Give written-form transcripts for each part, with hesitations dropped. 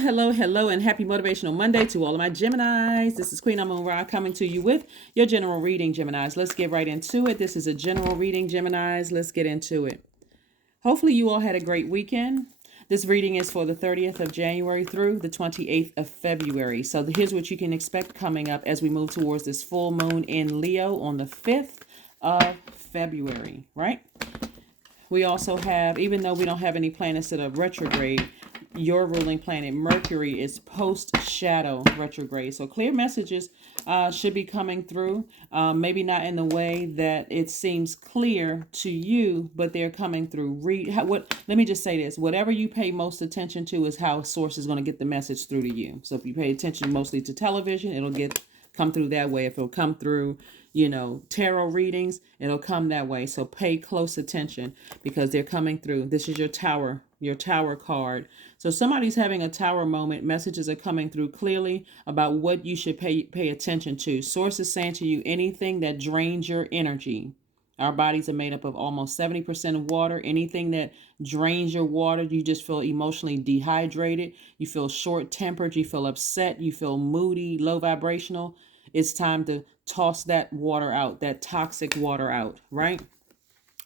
Hello, and happy Motivational Monday to all of my Geminis. This is Queen Amun Ra coming to you with your general reading, Geminis. Let's get right into it. This is a general reading, Geminis. Let's get into it. Hopefully, you all had a great weekend. This reading is for the 30th of January through the 28th of February. So here's what you can expect coming up as we move towards this full moon in Leo on the 5th of February, right? We also have, even though we don't have any planets that are retrograde, your ruling planet Mercury is post-shadow retrograde. So clear messages should be coming through. Maybe not in the way that it seems clear to you, but they're coming through. Let me just say this. Whatever you pay most attention to is how source is going to get the message through to you. So if you pay attention mostly to television, it'll come through that way. If it'll come through, tarot readings, it'll come that way. So pay close attention because they're coming through. This is your tower card. So somebody's having a tower moment. Messages are coming through clearly about what you should pay attention to. Source is saying to you, anything that drains your energy. Our bodies are made up of almost 70% of water. Anything that drains your water, you just feel emotionally dehydrated. You feel short-tempered. You feel upset. You feel moody, low vibrational. It's time to toss that water out, that toxic water out, right?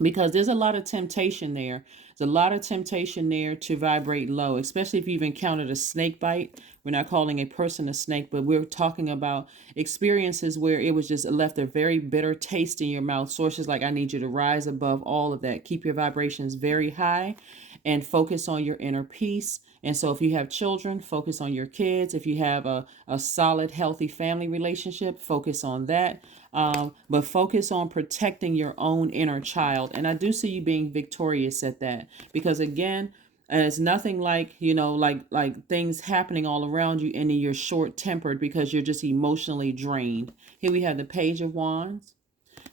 Because there's a lot of temptation there. There's a lot of temptation there to vibrate low, especially if you've encountered a snake bite. We're not calling a person a snake, but we're talking about experiences where it was just left a very bitter taste in your mouth. Sources like, I need you to rise above all of that. Keep your vibrations very high and focus on your inner peace. And so if you have children, focus on your kids. If you have a solid, healthy family relationship, focus on that. But focus on protecting your own inner child. And I do see you being victorious at that. Because again, it's nothing like, like things happening all around you and you're short-tempered because you're just emotionally drained. Here we have the Page of Wands.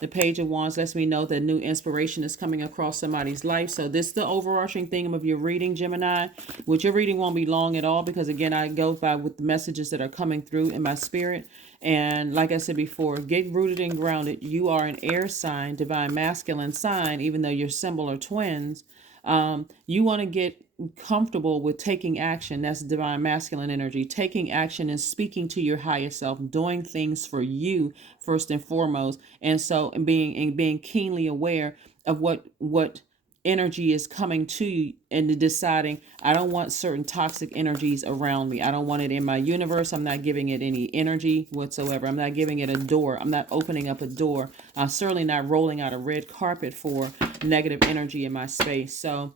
The Page of Wands lets me know that new inspiration is coming across somebody's life. So this is the overarching theme of your reading, Gemini. Which your reading won't be long at all because, again, I go by with the messages that are coming through in my spirit. And like I said before, get rooted and grounded. You are an air sign, divine masculine sign, even though your symbol are twins. You want to get comfortable with taking action. That's divine masculine energy. Taking action and speaking to your higher self, doing things for you first and foremost. And so being keenly aware of what energy is coming to you and deciding, I don't want certain toxic energies around me. I don't want it in my universe. I'm not giving it any energy whatsoever. I'm not giving it a door. I'm not opening up a door. I'm certainly not rolling out a red carpet for negative energy in my space. So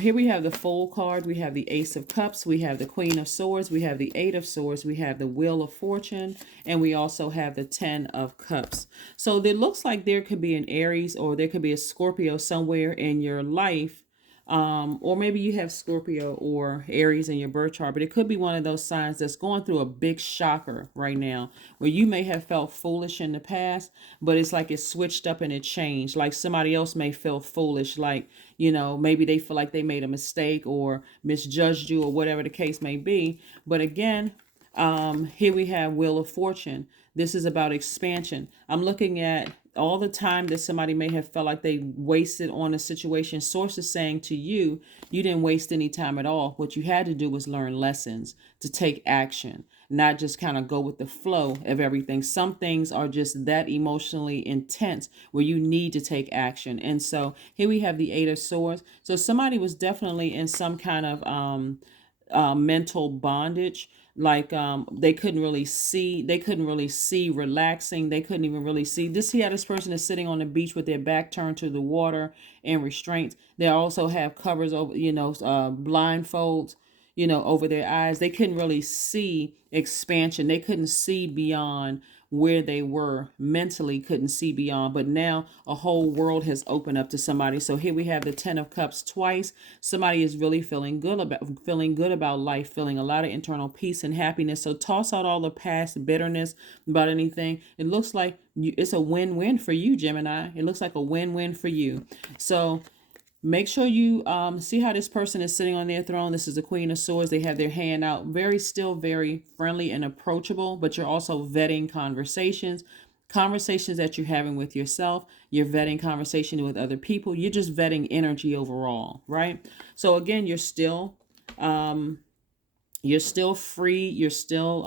here we have the Fool card. We have the Ace of Cups. We have the Queen of Swords. We have the Eight of Swords. We have the Wheel of Fortune. And we also have the Ten of Cups. So it looks like there could be an Aries or there could be a Scorpio somewhere in your life. Or maybe you have Scorpio or Aries in your birth chart, but it could be one of those signs that's going through a big shocker right now where you may have felt foolish in the past, but it's like it switched up and it changed. Like somebody else may feel foolish, like, maybe they feel like they made a mistake or misjudged you or whatever the case may be. But again, here we have Wheel of Fortune. This is about expansion. I'm looking at all the time that somebody may have felt like they wasted on a situation. Source is saying to you, you didn't waste any time at all. What you had to do was learn lessons, to take action, not just kind of go with the flow of everything. Some things are just that emotionally intense where you need to take action. And so here we have the Eight of Swords. So somebody was definitely in some kind of mental bondage. Like they couldn't really see relaxing. They couldn't even really see this. This person is sitting on the beach with their back turned to the water and restraints. They also have covers over, blindfolds, over their eyes. They couldn't really see expansion. They couldn't see beyond where they were mentally, couldn't see beyond. But now a whole world has opened up to somebody. So here we have the Ten of Cups twice. Somebody is really feeling good about life, feeling a lot of internal peace and happiness. So toss out all the past bitterness about anything. It looks like it's a win-win for you, Gemini. It looks like a win-win for you. So make sure you see how this person is sitting on their throne. This is the Queen of Swords. They have their hand out, very friendly and approachable, but you're also vetting conversations that you're having with yourself. You're vetting conversation with other people. You're just vetting energy overall, right? So again, you're still You're still free. You're still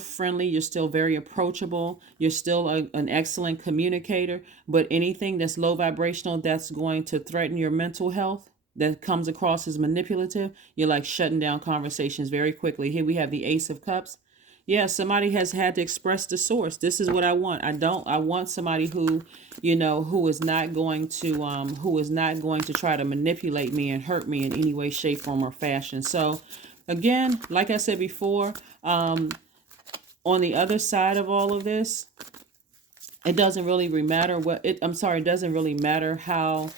friendly. You're still very approachable. You're still an excellent communicator. But anything that's low vibrational, that's going to threaten your mental health, that comes across as manipulative, you're like shutting down conversations very quickly. Here we have the Ace of Cups. Yeah, somebody has had to express the source. This is what I want. I want somebody who, who is not going to try to manipulate me and hurt me in any way, shape, form, or fashion. So again, like I said before, on the other side of all of this, it doesn't really matter it doesn't really matter how,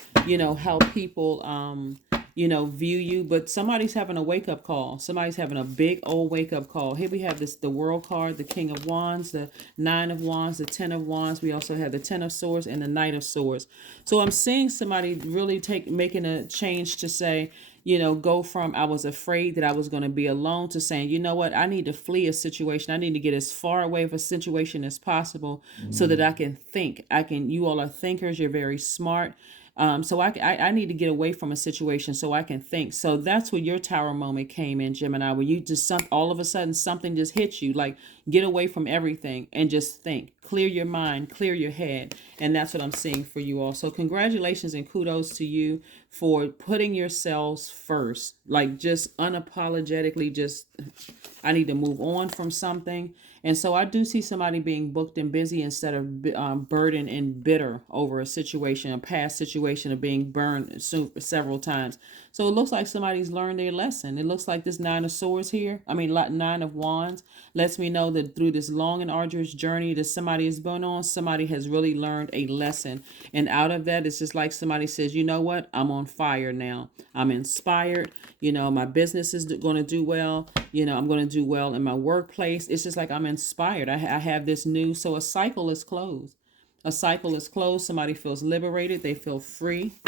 how people, view you, but somebody's having a wake up call. Somebody's having a big old wake up call. Here we have the World card, the King of Wands, the Nine of Wands, the Ten of Wands. We also have the Ten of Swords and the Knight of Swords. So I'm seeing somebody really making a change to say, go from I was afraid that I was going to be alone to saying, you know what, I need to flee a situation. I need to get as far away from a situation as possible so that I can think. You all are thinkers. You're very smart. So I need to get away from a situation so I can think. So that's where your tower moment came in, Gemini, where you just all of a sudden something just hits you, like get away from everything and just think. Clear your mind, clear your head. And that's what I'm seeing for you all. So congratulations and kudos to you for putting yourselves first. Like just unapologetically, I need to move on from something. And so I do see somebody being booked and busy instead of burdened and bitter over a situation, a past situation of being burned several times. So it looks like somebody's learned their lesson. It looks like this Nine of Swords here, Nine of Wands, lets me know that through this long and arduous journey that somebody has been on, somebody has really learned a lesson. And out of that, it's just like somebody says, you know what? I'm on fire now. I'm inspired. My business is going to do well. I'm going to do well in my workplace. It's just like I'm inspired. I have this new, so a cycle is closed. A cycle is closed. Somebody feels liberated. They feel free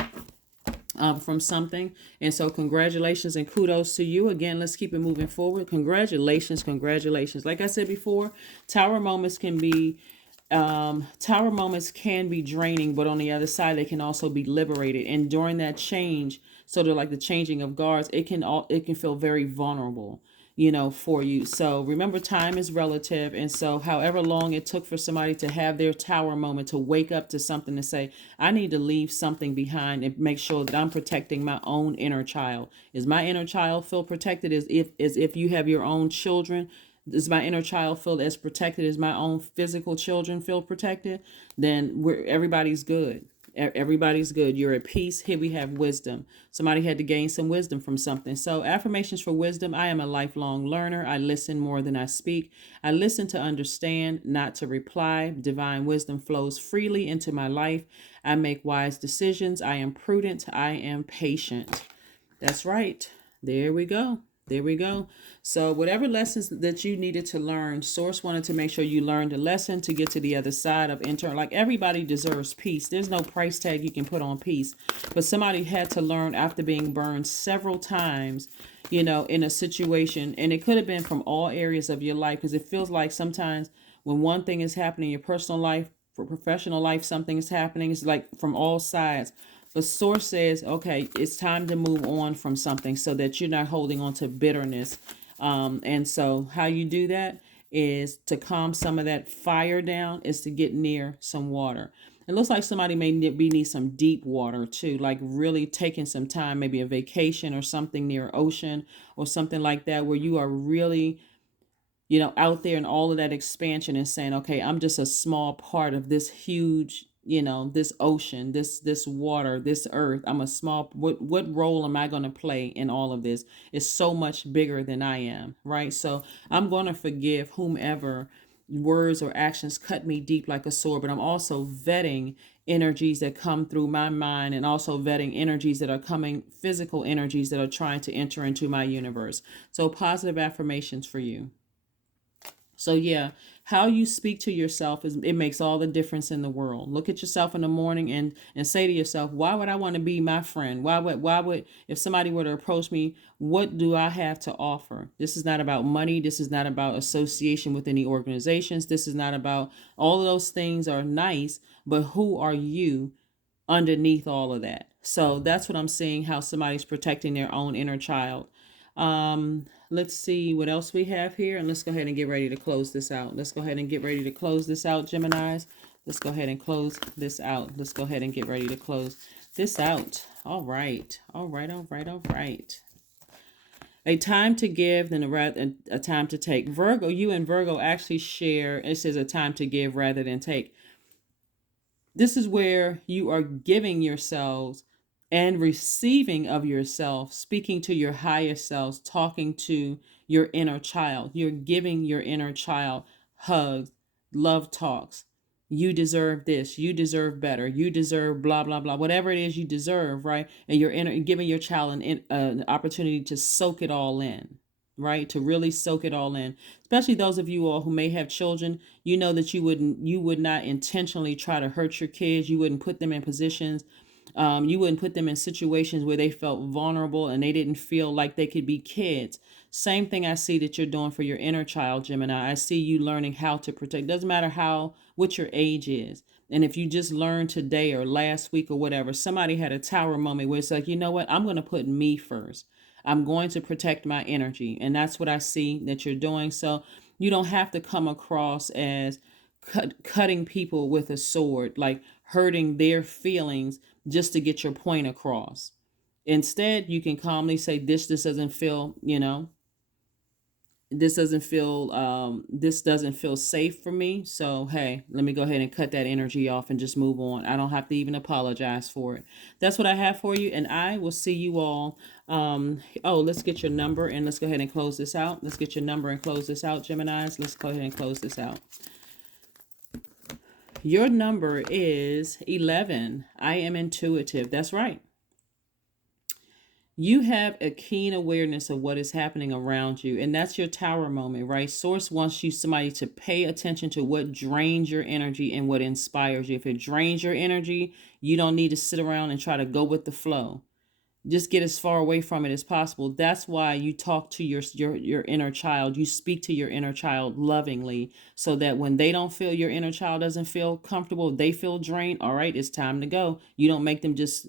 from something. And so congratulations and kudos to you. Again, let's keep it moving forward. Congratulations. Like I said before, tower moments can be draining, but on the other side, they can also be liberated. And during that change, sort of like the changing of guards, it can feel very vulnerable, for you. So remember, time is relative. And so however long it took for somebody to have their tower moment, to wake up to something, to say, I need to leave something behind and make sure that I'm protecting my own inner child. Is my inner child feel protected as if you have your own children? Does my inner child feel as protected as my own physical children feel protected? Then everybody's good. Everybody's good. You're at peace. Here we have wisdom. Somebody had to gain some wisdom from something. So affirmations for wisdom. I am a lifelong learner. I listen more than I speak. I listen to understand, not to reply. Divine wisdom flows freely into my life. I make wise decisions. I am prudent. I am patient. That's right. There we go. So whatever lessons that you needed to learn, Source wanted to make sure you learned a lesson to get to the other side of internal. Like everybody deserves peace. There's no price tag you can put on peace. But somebody had to learn after being burned several times, in a situation. And it could have been from all areas of your life, because it feels like sometimes when one thing is happening in your personal life, for professional life, something is happening. It's like from all sides. But Source says, okay, it's time to move on from something so that you're not holding on to bitterness. And so how you do that is to calm some of that fire down, is to get near some water. It looks like somebody may need some deep water too, like really taking some time, maybe a vacation or something near ocean or something like that, where you are really, out there in all of that expansion and saying, okay, I'm just a small part of this huge, this ocean, this water, this earth. I'm a small, what role am I going to play in all of this? It's so much bigger than I am, right? So I'm going to forgive whomever words or actions cut me deep like a sword, but I'm also vetting energies that come through my mind, and also vetting energies that are coming, physical energies that are trying to enter into my universe. So positive affirmations for you. So yeah, how you speak to yourself it makes all the difference in the world. Look at yourself in the morning and say to yourself, why would I want to be my friend? Why would if somebody were to approach me, what do I have to offer? This is not about money. This is not about association with any organizations. This is not about, all of those things are nice, but who are you underneath all of that. So that's what I'm seeing, how somebody's protecting their own inner child. Let's see what else we have here, and let's go ahead and get ready to close this out. Let's go ahead and get ready to close this out, Geminis. Let's go ahead and close this out. Let's go ahead and get ready to close this out. All right. All right. All right. All right. A time to give than a time to take. Virgo, you and Virgo actually share. It says a time to give rather than take. This is where you are giving yourselves and receiving of yourself, speaking to your higher selves, talking to your inner child. You're giving your inner child hugs, love talks. You deserve this. You deserve better. You deserve blah, blah, blah. Whatever it is you deserve, right? And you're giving your child an opportunity to soak it all in, right? To really soak it all in. Especially those of you all who may have children, you know that you would not intentionally try to hurt your kids. You wouldn't put them in positions. You wouldn't put them in situations where they felt vulnerable and they didn't feel like they could be kids. Same thing I see that you're doing for your inner child, Gemini. I see you learning how to protect. Doesn't matter what your age is. And if you just learned today or last week or whatever, somebody had a tower moment where it's like, you know what? I'm going to put me first. I'm going to protect my energy. And that's what I see that you're doing. So you don't have to come across as cutting people with a sword, like hurting their feelings just to get your point across. Instead, you can calmly say, this doesn't feel, this doesn't feel safe for me. So, hey, let me go ahead and cut that energy off and just move on. I don't have to even apologize for it. That's what I have for you. And I will see you all. Let's get your number and let's go ahead and close this out. Let's get your number and close this out, Geminis. Let's go ahead and close this out. Your number is 11. I am intuitive. That's right. You have a keen awareness of what is happening around you, and that's your tower moment, right? Source wants somebody to pay attention to what drains your energy and what inspires you. If it drains your energy, you don't need to sit around and try to go with the flow. Just get as far away from it as possible. That's why you talk to your inner child. You speak to your inner child lovingly so that when they don't feel, your inner child doesn't feel comfortable, they feel drained. All right, it's time to go. You don't make them just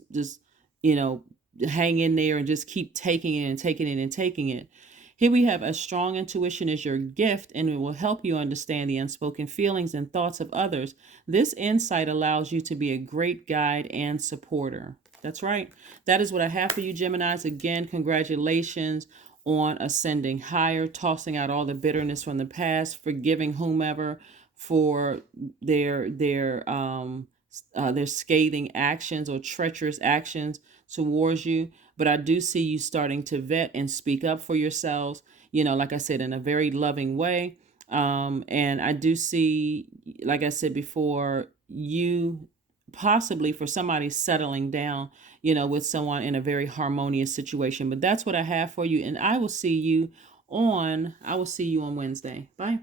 hang in there and just keep taking it and taking it and taking it. Here we have a strong intuition is your gift, and it will help you understand the unspoken feelings and thoughts of others. This insight allows you to be a great guide and supporter. That's right. That is what I have for you, Geminis. Again, congratulations on ascending higher, tossing out all the bitterness from the past, forgiving whomever for their scathing actions or treacherous actions towards you. But I do see you starting to vet and speak up for yourselves, like I said, in a very loving way. And I do see, like I said before, you possibly for somebody settling down, with someone in a very harmonious situation. But that's what I have for you. And I will see you on Wednesday. Bye.